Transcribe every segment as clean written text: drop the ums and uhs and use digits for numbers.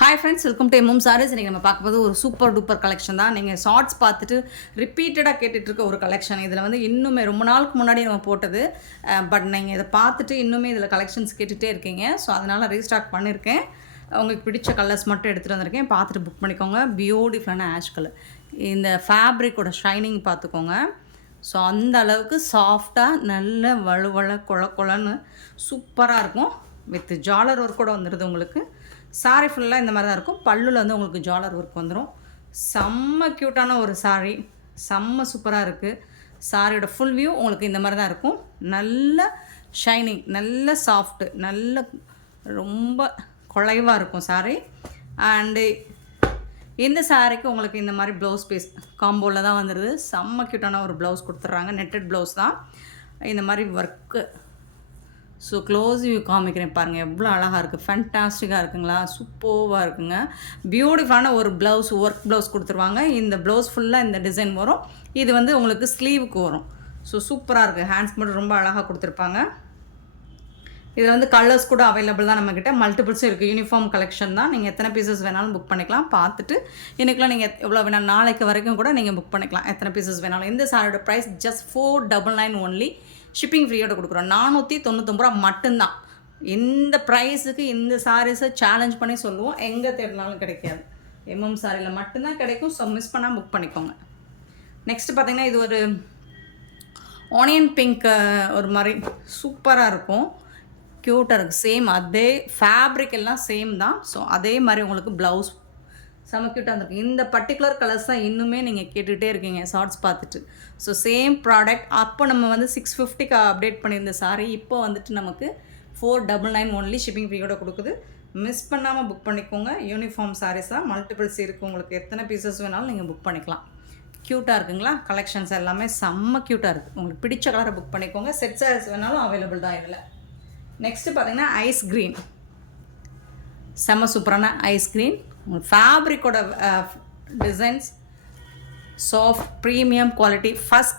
Hi friends, welcome to MM Sarees. இன்றைக்கி நம்ம பார்க்க போது ஒரு சூப்பர் டூப்பர் கலெக்ஷன் தான். நீங்கள் ஷார்ட்ஸ் பார்த்துட்டு ரிப்பீட்டடாக கேட்டுட்ருக்க ஒரு கலெக்ஷன். இதில் வந்து இன்னுமே ரொம்ப நாளுக்கு முன்னாடி நம்ம போட்டது, பட் நீங்கள் இதை பார்த்துட்டு இன்னுமே இதில் கலெக்ஷன்ஸ் கேட்டுகிட்டே இருக்கீங்க. ஸோ அதனால் ரீஸ்டாக் பண்ணியிருக்கேன். உங்களுக்கு பிடிச்ச கலர்ஸ் மட்டும் எடுத்துகிட்டு வந்திருக்கேன், பார்த்துட்டு புக் பண்ணிக்கோங்க. பியூட்டிஃபுல்லான ஆஷ் கலர். இந்த ஃபேப்ரிக்கோட ஷைனிங் பார்த்துக்கோங்க. ஸோ அந்த அளவுக்கு சாஃப்டாக நல்ல வலுவல கொழன்னு சூப்பராக இருக்கும். வித் ஜாலர் ஒர்க்கோடு வந்துடுது. உங்களுக்கு சாரீ ஃபுல்லாக இந்த மாதிரி தான் இருக்கும். பல்லுவில் வந்து உங்களுக்கு ஜாலர் ஒர்க் வந்துடும். செம்ம க்யூட்டான ஒரு சாரீ, செம்ம சூப்பராக இருக்குது. சாரியோட ஃபுல் வியூ உங்களுக்கு இந்த மாதிரி தான் இருக்கும். நல்ல ஷைனிங், நல்ல சாஃப்ட்டு, நல்ல ரொம்ப குழைவாக இருக்கும் சாரீ. அண்டு இந்த சாரீக்கு உங்களுக்கு இந்த மாதிரி ப்ளவுஸ் பீஸ் காம்போவில் தான் வந்துடுது. செம்ம க்யூட்டான ஒரு ப்ளவுஸ் கொடுத்துட்றாங்க. நெட்டட் ப்ளவுஸ் தான், இந்த மாதிரி ஒர்க்கு. ஸோ க்ளோஸ் வியூ காமிக்கிறேன் பாருங்கள், எவ்வளோ அழகாக இருக்குது. ஃபேன்டாஸ்டிக்காக இருக்குங்களா, சூப்பராக இருக்குங்க. பியூட்டிஃபுல்லான ஒரு ப்ளவுஸ், ஒர்க் ப்ளவுஸ் கொடுத்துருவாங்க. இந்த ப்ளவுஸ் ஃபுல்லாக இந்த டிசைன் வரும். இது வந்து உங்களுக்கு ஸ்லீவுக்கு வரும். ஸோ சூப்பராக இருக்குது. ஹேண்ட்ஸ்க்கு மட்டும் ரொம்ப அழகாக கொடுத்துருப்பாங்க. இதில் வந்து கலர்ஸ் கூட அவைலபிள் தான் நம்மக்கிட்ட. மல்டிபிள்ஸும் இருக்குது. யூனிஃபார்ம் கலெக்ஷன் தான். நீங்கள் எத்தனை பீசஸ் வேணாலும் புக் பண்ணிக்கலாம். பார்த்துட்டு இன்றைக்கெலாம் நீங்கள் எவ்வளோ வேணாலும், நாளைக்கு வரைக்கும் கூட நீங்கள் புக் பண்ணிக்கலாம், எத்தனை பீசஸ் வேணாலும். இந்த சாரியோட ப்ரைஸ் ஜஸ்ட் 499 ஒன்லி. ஷிப்பிங் ஃப்ரீயோட கொடுக்குறோம். 499 ரூபா மட்டும்தான். இந்த ப்ரைஸுக்கு இந்த சாரீஸை சேலஞ்ச் பண்ணி சொல்லுவோம், எங்கே தேடினாலும் கிடைக்காது. எம்எம் சாரியில் மட்டும்தான் கிடைக்கும். ஸோ மிஸ் பண்ணால் புக் பண்ணிக்கோங்க. நெக்ஸ்ட்டு பார்த்திங்கன்னா இது ஒரு ஆனியன் பிங்க், ஒரு மாதிரி சூப்பராக இருக்கும், க்யூட்டாக இருக்குது. சேம் அதே ஃபேப்ரிக் எல்லாம் சேம் தான். ஸோ அதே மாதிரி உங்களுக்கு ப்ளவுஸ் செம க்யூட்டாக இருந்திருக்கு. இந்த பர்டிகுலர் கலர்ஸ் தான் இன்னுமே நீங்கள் கேட்டுகிட்டே இருக்கீங்க ஷார்ட்ஸ் பார்த்துட்டு. So same product. அப்போ நம்ம வந்து 650க்கு அப்டேட் பண்ணியிருந்த சாரி இப்போ வந்துட்டு நமக்கு 499 ஒன்லி. ஷிப்பிங் ஃப்ரீயோட கொடுக்குது. மிஸ் பண்ணாமல் புக் பண்ணிக்கோங்க. யூனிஃபார்ம் சாரீஸ் தான், மல்டிபிள்ஸ் இருக்குது. உங்களுக்கு எத்தனை பீசஸ் வேணாலும் நீங்கள் புக் பண்ணிக்கலாம். க்யூட்டாக இருக்குங்களா, கலெக்ஷன்ஸ் எல்லாமே செம்ம க்யூட்டாக இருக்குது. உங்களுக்கு பிடிச்ச கலரை புக் பண்ணிக்கோங்க. செட் சாரீஸ் வேணாலும் அவைலபிள் தான் இதில். நெக்ஸ்ட்டு பார்த்திங்கன்னா ஐஸ் க்ரீன், செம்ம சூப்பரான ஐஸ் க்ரீன். ஃபேப்ரிக்கோட designs soft premium quality, first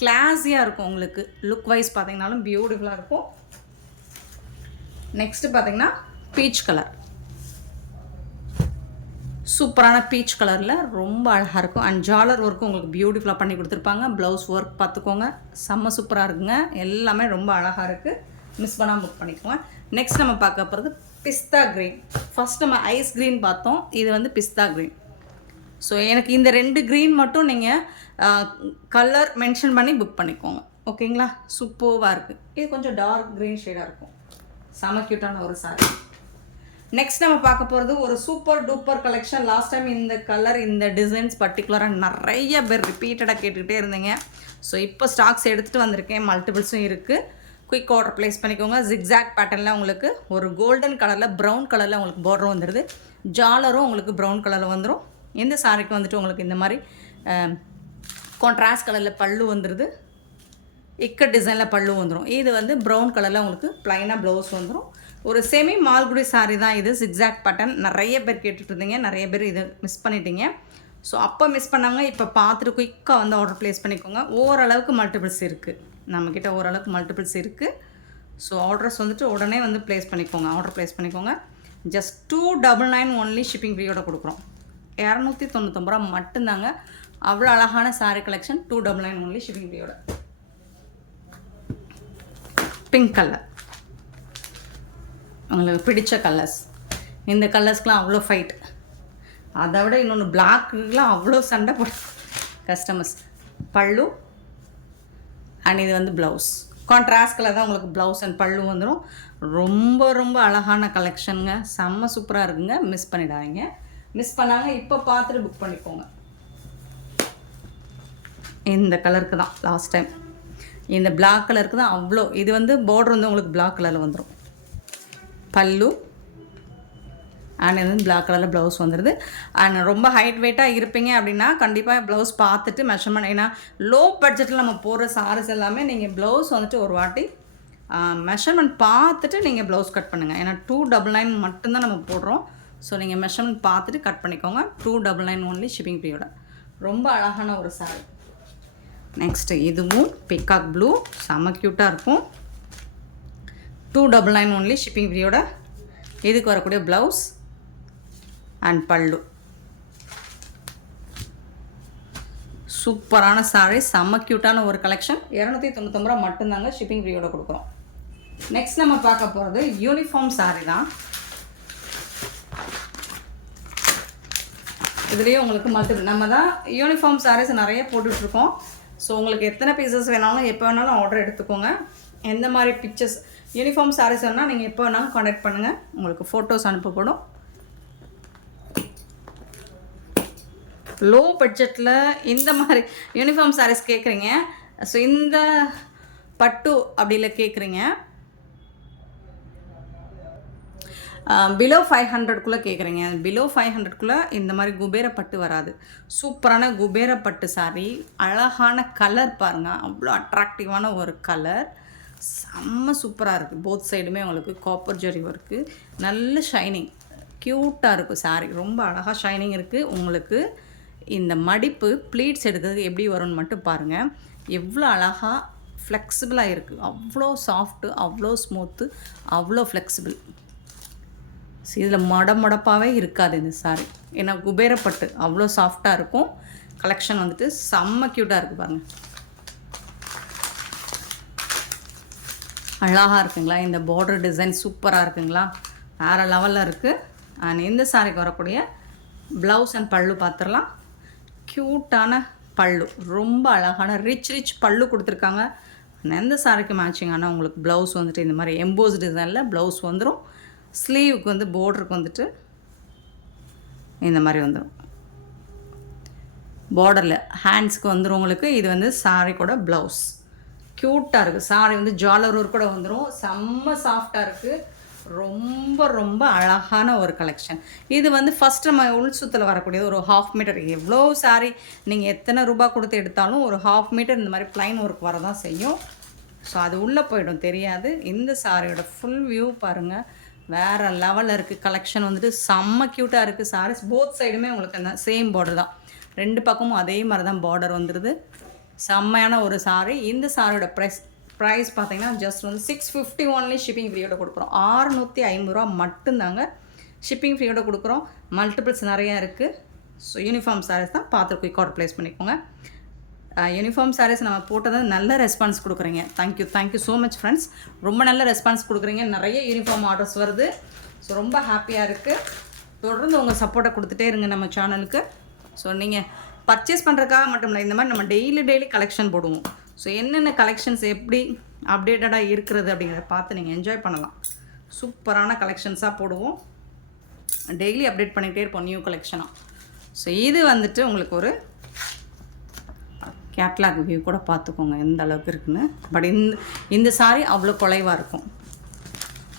கிளாஸியாக இருக்கும். உங்களுக்கு லுக் வைஸ் பார்த்திங்கனாலும் பியூட்டிஃபுல்லாக இருக்கும். நெக்ஸ்ட்டு பார்த்திங்கன்னா பீச் கலர், சூப்பரான பீச் கலரில் ரொம்ப அழகாக இருக்கும். அண்ட் ஜாலர் ஒர்க்கும் உங்களுக்கு பியூட்டிஃபுல்லாக பண்ணி கொடுத்துருப்பாங்க. ப்ளவுஸ் ஒர்க் பார்த்துக்கோங்க, செம்ம சூப்பராக இருக்குங்க. எல்லாமே ரொம்ப அழகாக இருக்குது. மிஸ் பண்ணாமல் புக் பண்ணிக்கோங்க. நெக்ஸ்ட் நம்ம பார்க்க போகிறது பிஸ்தா க்ரீன். ஃபஸ்ட் நம்ம ஐஸ் க்ரீன் பார்த்தோம், இது வந்து பிஸ்தா க்ரீன். ஸோ எனக்கு இந்த 2 க்ரீன் மட்டும் நீங்கள் கலர் மென்ஷன் பண்ணி புக் பண்ணிக்கோங்க, ஓகேங்களா. சூப்பராக இருக்குது. இது கொஞ்சம் டார்க் க்ரீன் ஷேடாக இருக்கும். செம க்யூட்டான ஒரு சாரி. நெக்ஸ்ட் நம்ம பார்க்க போகிறது ஒரு super duper collection. Last time இந்த கலர், இந்த டிசைன்ஸ் பர்டிகுலராக நிறைய பேர் ரிப்பீட்டடாக கேட்டுக்கிட்டே இருந்தீங்க. ஸோ இப்போ ஸ்டாக்ஸ் எடுத்துகிட்டு வந்திருக்கேன். மல்டிபிள்ஸும் இருக்குது. குயிக் ஆர்டர் ப்ளேஸ் பண்ணிக்கோங்க. ஜிக்ஸாக் பேட்டர்னில் உங்களுக்கு ஒரு கோல்டன் கலரில், ப்ரௌன் கலரில் உங்களுக்கு பார்டர் வந்துடுது. ஜாலரும் உங்களுக்கு ப்ரௌன் கலரில் வந்துடும். இந்த சாரிக்கு வந்துட்டு உங்களுக்கு இந்த மாதிரி கான்ட்ராஸ்ட் கலரில் பல்லு வந்துடுது. இக்கட் டிசைனில் பல்லு வந்துடும். இது வந்து ப்ரௌன் கலரில் உங்களுக்கு ப்ளைனாக ப்ளவுஸ் வந்துடும். ஒரு செமி மால்குடி சாரி தான் இது. ஜிக்ஸாக் பேட்டர்ன் நிறைய பேர் கேட்டுட்டு இருந்தீங்க, நிறைய பேர் இதை மிஸ் பண்ணிட்டீங்க. ஸோ அப்போ மிஸ் பண்ணாங்க, இப்போ பார்த்துட்டு குயிக்காக வந்து ஆர்டர் ப்ளேஸ் பண்ணிக்கோங்க. ஓரளவுக்கு மல்டிபிள்ஸ் இருக்குது நம்மக்கிட்ட, ஓரளவுக்கு மல்டிபிள்ஸ் இருக்குது. ஸோ ஆர்டர்ஸ் வந்துட்டு உடனே வந்து ப்ளேஸ் பண்ணிக்கோங்க, ஆர்டர் ப்ளேஸ் பண்ணிக்கோங்க. Just 299 only. ஷிப்பிங் ஃப்ரீயோட கொடுக்குறோம். 299 ரூபா மட்டும்தாங்க. அவ்வளோ அழகான சாரீ கலெக்ஷன். 299 ஒன்லி. ஷிப்பிங் ஃப்ரீயோட. பிங்க் கலர் உங்களுக்கு பிடிச்ச கலர்ஸ். இந்த கலர்ஸ்க்கெலாம் அவ்வளோ ஃபைட். அதை விட இன்னொன்று பிளாக்குலாம் அவ்வளோ சண்டை போடும் கஸ்டமர்ஸ். பல்லு அண்ட் இது வந்து ப்ளவுஸ். கான்ட்ராஸ்ட் கலர் தான் உங்களுக்கு ப்ளவுஸ் அண்ட் பல்லு வந்துடும். ரொம்ப ரொம்ப அழகான கலெக்ஷனுங்க. செம்ம சூப்பராக இருக்குங்க. மிஸ் பண்ணிடாதீங்க. மிஸ் பண்ணாங்க இப்போ பார்த்துட்டு புக் பண்ணிக்கோங்க. இந்த கலருக்கு தான் லாஸ்ட் டைம், இந்த பிளாக் கலருக்கு தான் அவ்வளோ. இது வந்து பார்டர் வந்து உங்களுக்கு பிளாக் கலரில் வந்துடும். பல்லு அண்ட் இது வந்து பிளாக் கலரில் ப்ளவுஸ் வந்துடுது. அண்ட் ரொம்ப ஹைட் வெயிட்டாக இருப்பீங்க அப்படின்னா கண்டிப்பாக ப்ளவுஸ் பார்த்துட்டு மெஷர்மெண்ட். ஏன்னா லோ பட்ஜெட்டில் நம்ம போடுற சாரீஸ் எல்லாமே நீங்கள் ப்ளவுஸ் வந்துட்டு ஒரு வாட்டி மெஷர்மெண்ட் பார்த்துட்டு நீங்கள் ப்ளவுஸ் கட் பண்ணுங்கள். ஏன்னா 299 மட்டும்தான் நம்ம போடுறோம். ஸோ நீங்கள் மெஷர்மெண்ட் பார்த்துட்டு கட் பண்ணிக்கோங்க. 299 ஒன்லி. ஷிப்பிங் ஃப்ரீயோட. ரொம்ப அழகான ஒரு சாரீ. நெக்ஸ்ட்டு இதுவும் பிகாக் ப்ளூ, செம்ம க்யூட்டாக இருக்கும். 299 ஒன்லி. ஷிப்பிங் ஃப்ரீயோட. இதுக்கு வரக்கூடிய ப்ளவுஸ் அண்ட் பல்லு. சூப்பரான சாரீ, செம்ம க்யூட்டான ஒரு கலெக்ஷன். 299 ரூபா மட்டும்தாங்க ஷிப்பிங் ஃப்ரீயோட கொடுக்குறோம். நெக்ஸ்ட் நம்ம பார்க்க போகிறது யூனிஃபார்ம் சாரீ தான். இதுலேயே உங்களுக்கு நம்ம தான் யூனிஃபார்ம் சாரீஸ் நிறைய போட்டுட்ருக்கோம். ஸோ உங்களுக்கு எத்தனை பீசஸ் வேணாலும் எப்போ வேணாலும் ஆர்டர் எடுத்துக்கோங்க. எந்த மாதிரி பிக்சர்ஸ் யூனிஃபார்ம் சாரீஸ் வேணால் நீங்கள் எப்போ வேணாலும் கான்டாக்ட் பண்ணுங்கள், உங்களுக்கு ஃபோட்டோஸ் அனுப்பப்படும். லோ பட்ஜெட்டில் இந்த மாதிரி யூனிஃபார்ம் சாரீஸ் கேட்குறீங்க. ஸோ இந்த பட்டு அப்படியில் கேட்குறீங்க, பிலோ 500க்குள்ளே கேட்குறீங்க. பிலோ 500க்குள்ளே இந்த மாதிரி குபேர பட்டு வராது. சூப்பரான குபேர பட்டு சாரீ, அழகான கலர் பாருங்கள், அவ்வளோ அட்ராக்டிவான ஒரு கலர், செம்ம சூப்பராக இருக்குது. போத் சைடுமே உங்களுக்கு காப்பர் ஜரி ஒர்க்கு, நல்ல ஷைனிங், க்யூட்டாக இருக்கும் சாரீ, ரொம்ப அழகாக ஷைனிங் இருக்குது. உங்களுக்கு இந்த மடிப்பு ப்ளீட்ஸ் எடுக்கிறதுக்கு எப்படி வரும்னு மட்டும் பாருங்கள், எவ்வளோ அழகாக ஃப்ளெக்சிபிளாக இருக்குது, அவ்வளோ சாஃப்ட்டு, அவ்வளோ ஸ்மூத்து, அவ்வளோ ஃப்ளெக்சிபிள். இதில் மடமடப்பாகவே இருக்காது இந்த சாரீ, ஏன்னா குபேரப்பட்டு அவ்வளோ சாஃப்டாக இருக்கும். கலெக்ஷன் வந்துட்டு செம்ம க்யூட்டாக இருக்குது பாருங்கள், அழகாக இருக்குங்களா? இந்த பார்டர் டிசைன் சூப்பராக இருக்குங்களா? வேறு லெவலில் இருக்குது. அண்ட் இந்த சாரீக்கு வரக்கூடிய ப்ளவுஸ் அண்ட் பல்லு பார்த்துடலாம். க்யூட்டான பல்லு, ரொம்ப அழகான ரிச் பல்லு கொடுத்துருக்காங்க. எந்த சாரிக்கு மேட்சிங்கான உங்களுக்கு ப்ளவுஸ் வந்துட்டு இந்த மாதிரி எம்போஸ் டிசைனில் ப்ளவுஸ் வந்துடும். ஸ்லீவுக்கு வந்து பார்டருக்கு வந்துட்டு இந்த மாதிரி வந்துடும், பார்டரில் ஹேண்ட்ஸ்க்கு வந்துடும் உங்களுக்கு. இது வந்து சாரீ கூட ப்ளவுஸ் க்யூட்டாக இருக்குது. சாரீ வந்து ஜாலர் ஒர்க் கூட வந்துடும், செம்ம சாஃப்டாக இருக்குது, ரொம்ப ரொம்ப அழகான ஒரு கலெக்ஷன். இது வந்து ஃபஸ்ட் நம்ம உள் சுத்தில் வரக்கூடியது ஒரு 1/2 மீட்டர். எவ்வளோ சாரீ நீங்கள் எத்தனை ரூபா கொடுத்து எடுத்தாலும் ஒரு 1/2 மீட்டர் இந்த மாதிரி ப்ளைன் ஒர்க் வரதான் செய்யும். ஸோ அது உள்ளே போய்டும், தெரியாது. இந்த சாரியோட ஃபுல் வியூ பாருங்கள், வேறு லெவலில் இருக்குது. கலெக்ஷன் வந்துட்டு செம்ம க்யூட்டாக இருக்குது. சாரீஸ் போத் சைடுமே உங்களுக்கு அந்த சேம் பார்டர் தான், 2 பக்கமும் அதே மாதிரி தான் பார்டர் வந்துடுது. செம்மையான ஒரு சாரீ. இந்த சாரியோட ப்ரைஸ் பார்த்தீங்கன்னா ஜஸ்ட் வந்து 650 ஒன்லி ஷிப்பிங் ஃப்ரீயோட கொடுக்குறோம். 650 ரூபா மட்டும்தாங்க ஷிப்பிங் ஃப்ரீயோட கொடுக்குறோம். மல்டிபிள்ஸ் நிறையா இருக்குது. ஸோ யூனிஃபார்ம் சாரீஸ் தான் பார்த்து குயிக் ஆர்டர் ப்ளேஸ் பண்ணிக்கோங்க. யூனிஃபார்ம் சாரீஸ் நம்ம போட்டதை நல்ல ரெஸ்பான்ஸ் கொடுக்குறீங்க. தேங்க்யூ ஸோ மச் ஃப்ரெண்ட்ஸ், ரொம்ப நல்ல ரெஸ்பான்ஸ் கொடுக்குறீங்க. நிறைய யூனிஃபார்ம் ஆர்டர்ஸ் வருது. ஸோ ரொம்ப ஹாப்பியாக இருக்குது. தொடர்ந்து உங்கள் சப்போர்ட்டை கொடுத்துட்டே இருங்க நம்ம சேனலுக்கு. ஸோ நீங்கள் பர்ச்சேஸ் பண்ணுறதுக்காக மட்டும் இல்லை, இந்த மாதிரி நம்ம டெய்லி கலெக்ஷன் போடுவோம். ஸோ என்னென்ன கலெக்ஷன்ஸ் எப்படி அப்டேட்டடாக இருக்கிறது அப்படிங்கிறத பார்த்து நீங்கள் என்ஜாய் பண்ணலாம். சூப்பரான கலெக்ஷன்ஸாக போடுவோம், டெய்லி அப்டேட் பண்ணிகிட்டே இருப்போம் நியூ கலெக்ஷனாக. ஸோ இது வந்துட்டு உங்களுக்கு ஒரு கேட்லாக் வியூ கூட பார்த்துக்கோங்க எந்த அளவுக்கு இருக்குன்னு. பட் இந்த சாரீ அவ்வளோ குலைவாக இருக்கும்.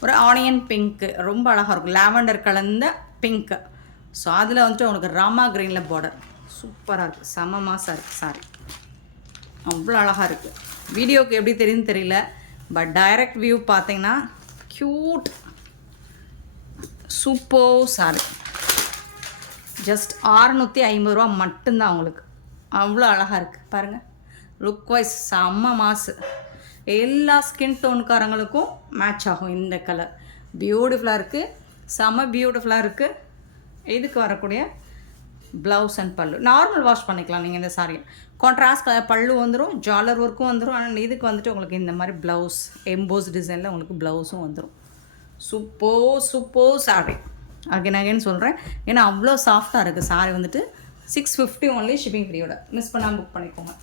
ஒரு ஆனியன் பிங்க்கு, ரொம்ப அழகாக இருக்கும், லாவெண்டர் கலந்த பிங்க்கு. ஸோ அதில் வந்துட்டு உங்களுக்கு ராமா க்ரீனில் பார்டர் சூப்பராக இருக்குது, செம மாசாக இருக்குது சாரீ, அவ்வளோ அழகாக இருக்குது. வீடியோவுக்கு எப்படி தெரியுதுன்னு தெரியல, பட் டைரக்ட் வியூ பார்த்தீங்கன்னா க்யூட் சூப்பர் சாரீ. ஜஸ்ட் 650 ரூபா மட்டும்தான் உங்களுக்கு, அவ்வளோ அழகாக இருக்குது பாருங்கள். லுக் வைஸ் செம்ம மாசு, எல்லா ஸ்கின் டோனுக்காரங்களுக்கும் மேட்ச் ஆகும் இந்த கலர். பியூட்டிஃபுல்லாக இருக்குது, செம்ம பியூட்டிஃபுல்லாக இருக்குது. இதுக்கு வரக்கூடிய ப்ளவுஸ் அண்ட் பல்லு நார்மல் வாஷ் பண்ணிக்கலாம் நீங்கள். இந்த சாரியை கான்ட்ராஸ்ட் கலர் பல்லு வந்துடும், ஜாலர் ஒர்க்கும் வந்துடும். ஆனால் இதுக்கு வந்துட்டு உங்களுக்கு இந்த மாதிரி ப்ளவுஸ் எம்போஸ் டிசைனில் உங்களுக்கு ப்ளவுஸும் வந்துடும். Super sorry. அகைன் சொல்கிறேன், ஏன்னா அவ்வளோ சாஃப்டாக இருக்குது சாரி. வந்துட்டு 650 ஒன்லி ஷிப்பிங் ஃப்ரீயோட, மிஸ் பண்ணாமல் புக் பண்ணிக்கோங்க.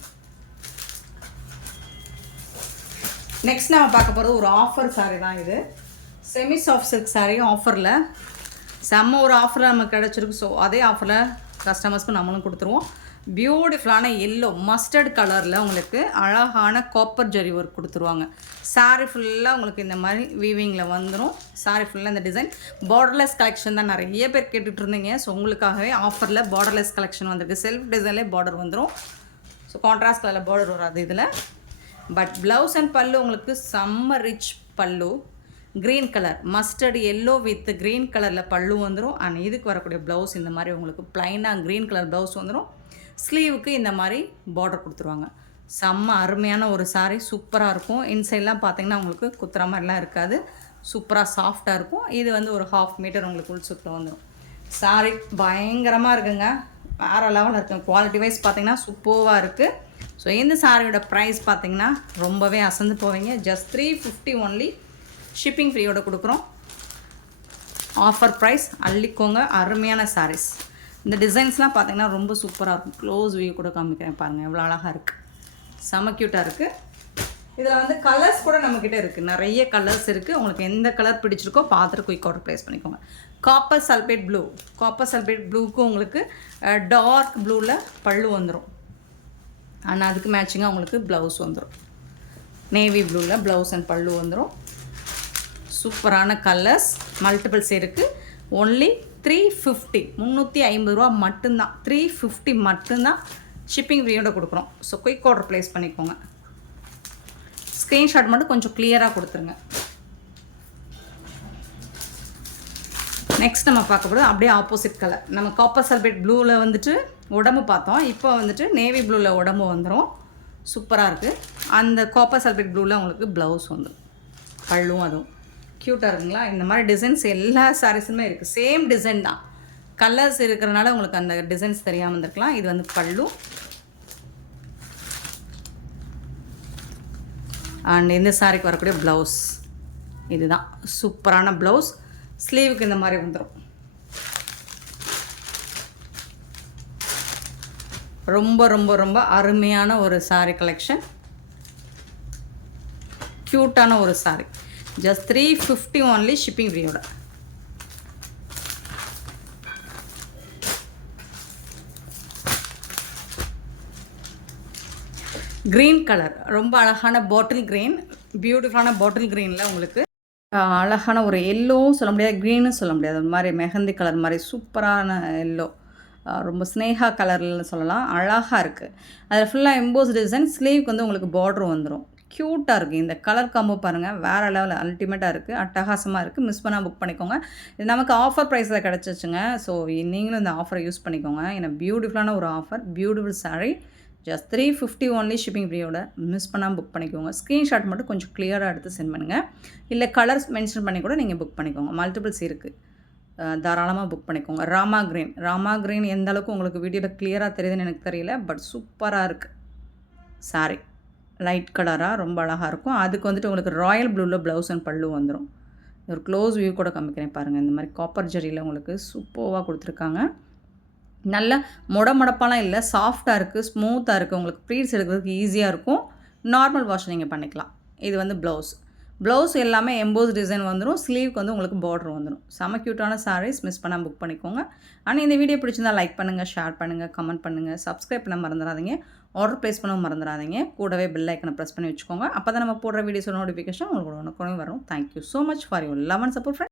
நெக்ஸ்ட் நம்ம பார்க்க போகிறது ஒரு ஆஃபர் சாரி தான். இது செமி சாஃப்ட் சில்க் சாரி ஆஃபரில், செம்ம ஒரு ஆஃபரில் நமக்கு கிடச்சிருக்கு. ஸோ அதே ஆஃபரில் கஸ்டமர்ஸ்க்கு நம்மளும் கொடுத்துருவோம். பியூட்டிஃபுல்லான எல்லோ மஸ்டர்ட் கலரில் உங்களுக்கு அழகான காப்பர் ஜரி ஒர்க் கொடுத்துருவாங்க. சாரீ ஃபுல்லாக உங்களுக்கு இந்த மாதிரி வீவிங்கில் வந்துடும். சாரீ ஃபுல்லாக இந்த டிசைன் பார்டர்லெஸ் கலெக்ஷன் தான் நிறைய பேர் கேட்டுட்டு இருந்தீங்க. ஸோ உங்களுக்காகவே ஆஃபரில் பார்டர்லெஸ் கலெக்ஷன் வந்திருக்கு. செல்ஃப் டிசைன்லேயே பார்டர் வந்துடும். ஸோ கான்ட்ராஸ்ட் கலரில் பார்டர் வராது இதில். பட் ப்ளவுஸ் அண்ட் பல்லு உங்களுக்கு செம்ம ரிச் பல்லு, green colour mustard yellow with green கலரில் பல்லு வந்துடும். அண்ட் இதுக்கு வரக்கூடிய ப்ளவுஸ் இந்த மாதிரி உங்களுக்கு ப்ளைனாக க்ரீன் கலர் ப்ளவுஸ் வந்துடும். ஸ்லீவுக்கு இந்த மாதிரி பார்டர் கொடுத்துருவாங்க. செம்ம அருமையான ஒரு சாரீ, சூப்பராக இருக்கும். இன்சைட்லாம் பார்த்தீங்கன்னா உங்களுக்கு குத்துற மாதிரிலாம் இருக்காது, சூப்பராக சாஃப்டாக இருக்கும். இது வந்து ஒரு 1/2 மீட்டர் உங்களுக்கு உள் சுற்றில் வந்துடும். சாரி பயங்கரமாக இருக்குங்க, வேறு லெவலில் இருக்குங்க. குவாலிட்டி வைஸ் பார்த்தீங்கன்னா சூப்பராக இருக்குது. ஸோ இந்த சாரியோட ப்ரைஸ் பார்த்தீங்கன்னா ரொம்பவே அசந்து போவீங்க. ஜஸ்ட் 350 ஒன்லி, ஷிப்பிங் ஃப்ரீயோட கொடுக்குறோம். ஆஃபர் ப்ரைஸ், அள்ளிக்கோங்க. அருமையான சாரீஸ். இந்த டிசைன்ஸ்லாம் பார்த்தீங்கன்னா ரொம்ப சூப்பராக இருக்கும். க்ளோஸ் வியூ கூட காமிக்கிறேன் பாருங்கள், எவ்வளோ அழகாக இருக்குது, செம க்யூட்டாக இருக்குது. இதில் வந்து கலர்ஸ் கூட நம்மக்கிட்ட இருக்குது, நிறைய கலர்ஸ் இருக்குது. உங்களுக்கு எந்த கலர் பிடிச்சிருக்கோ பார்த்துட்டு குயிக் ஆர்டர் ப்ளேஸ் பண்ணிக்கோங்க. Copper sulphate blue, copper sulphate ப்ளூக்கும் உங்களுக்கு டார்க் ப்ளூவில் பல்லு வந்துடும். ஆனால் அதுக்கு மேட்சிங்காக உங்களுக்கு ப்ளவுஸ் வந்துடும். நேவி ப்ளூவில் ப்ளவுஸ் அண்ட் பல்லு வந்துடும். சூப்பரான கலர்ஸ், மல்டிபிள்ஸ் இருக்குது. ஒன்லி 350, 350 ரூபா மட்டும்தான். 350 மட்டும்தான், ஷிப்பிங் ஃப்ரீயோட கொடுக்குறோம். ஸோ குயிக் ஆர்டர் ப்ளேஸ் பண்ணிக்கோங்க. ஸ்க்ரீன்ஷாட் மட்டும் கொஞ்சம் கிளியராக கொடுத்துருங்க. நெக்ஸ்ட் நம்ம பார்க்க போகிறது அப்படியே ஆப்போசிட் கலர். நம்ம காப்பர் சல்பேட் ப்ளூவில் வந்துட்டு உடம்பு பார்த்தோம், இப்போ வந்துட்டு நேவி ப்ளூவில் உடம்பு வந்துடும். சூப்பராக இருக்குது. அந்த காப்பர் சல்பேட் ப்ளூவில் உங்களுக்கு ப்ளவுஸ் வந்துடும், பல்லும் அதுவும் க்யூட்டாக இருக்குங்களா. இந்த மாதிரி டிசைன்ஸ் எல்லா சாரீஸுமே இருக்குது. சேம் டிசைன் தான், கலர்ஸ் இருக்கிறனால உங்களுக்கு அந்த டிசைன்ஸ் தெரியாமல் இருந்திருக்கலாம். இது வந்து பல்லு அண்ட் இந்த சாரிக்கு வரக்கூடிய ப்ளவுஸ் இதுதான். சூப்பரான ப்ளவுஸ், ஸ்லீவுக்கு இந்த மாதிரி வந்துடும். ரொம்ப ரொம்ப ரொம்ப அருமையான ஒரு சாரீ கலெக்ஷன், க்யூட்டான ஒரு சாரீ. ஜஸ்ட் 350 ஒன்லி, ஷிப்பிங் ஃப்ரீயோட. க்ரீன் கலர், ரொம்ப அழகான பாட்டில் க்ரீன், பியூட்டிஃபுல்லான பாட்டில் க்ரீனில் உங்களுக்கு அழகான ஒரு எல்லோவும் சொல்ல முடியாது, க்ரீனும் சொல்ல முடியாது, ஒரு மாதிரி மெஹந்தி கலர் மாதிரி சூப்பரான எல்லோ, ரொம்ப ஸ்னேகா கலர்னு சொல்லலாம். அழகாக இருக்குது. அதில் ஃபுல்லாக எம்போஸ் டிசைன். ஸ்லீவுக்கு வந்து உங்களுக்கு பார்டர் வந்துடும். க்யூட்டாக இருக்குது. இந்த கலர் காம்போ பாருங்கள், வேறு லெவலில் அல்டிமேட்டாக இருக்குது, அட்டகாசமாக இருக்குது. மிஸ் பண்ணால் புக் பண்ணிக்கோங்க. இது நமக்கு ஆஃபர் ப்ரைஸில் கிடச்சிச்சுங்க. ஸோ நீங்களும் இந்த ஆஃபரை யூஸ் பண்ணிக்கோங்க. ஏன்னா பியூட்டிஃபுல்லான ஒரு offer, beautiful sari. Just 350 only, shipping ஃப்ரீயோட. மிஸ் பண்ணாமல் புக் பண்ணிக்கோங்க. ஸ்க்ரீன்ஷாட் மட்டும் கொஞ்சம் கிளியராக எடுத்து சென்ட் பண்ணுங்கள். இல்லை கலர்ஸ் மென்ஷன் பண்ணி கூட நீங்கள் புக் பண்ணிக்கோங்க. மல்டிபிள்ஸ் இருக்குது, தாராளமாக புக் பண்ணிக்கோங்க. ராமா க்ரீன், ராமா க்ரீன் எந்த அளவுக்கு உங்களுக்கு வீடியோவில் கிளியராக தெரியுதுன்னு எனக்கு தெரியல, பட் சூப்பராக இருக்குது சாரீ. லைட் கலராக ரொம்ப அழகாக இருக்கும். அதுக்கு வந்துட்டு உங்களுக்கு ராயல் ப்ளூவில் ப்ளவுஸ் அண்ட் பல்லு வந்துடும். ஒரு க்ளோஸ் வியூ கூட காமிக்கிறேன் பாருங்கள். இந்த மாதிரி காப்பர் ஜரியில் உங்களுக்கு சூப்பராக கொடுத்துருக்காங்க. நல்ல முடப்பாலாம் இல்லை, சாஃப்டாக இருக்குது, ஸ்மூத்தாக இருக்குது. உங்களுக்கு ப்ளீட்ஸ் எடுக்கிறதுக்கு ஈஸியாக இருக்கும். நார்மல் வாஷ் நீங்கள் பண்ணிக்கலாம். இது வந்து ப்ளவுஸ் எல்லாமே எம்போஸ் டிசைன் வந்துடும். ஸ்லீவுக்கு வந்து உங்களுக்கு பார்டர் வந்துடும். செம க்யூட்டான சாரீஸ், மிஸ் பண்ணால் புக் பண்ணிக்கோங்க. ஆனால் இந்த வீடியோ பிடிச்சிருந்தா லைக் பண்ணுங்கள், ஷேர் பண்ணுங்கள், கமெண்ட் பண்ணுங்கள், சப்ஸ்கிரைப் பண்ண மறந்துடாதீங்க, ஆர்டர் ப்ளேஸ் பண்ணவும் மறந்துடாதீங்க. கூடவே பெல் ஐக்கனை ப்ரெஸ் பண்ணி வச்சுக்கோங்க. அப்போ தான் நம்ம போடுற வீடியோஸோட நோட்டிஃபிகேஷன் உங்களுக்கு உடனே வரும். Thank you so much for your love and support.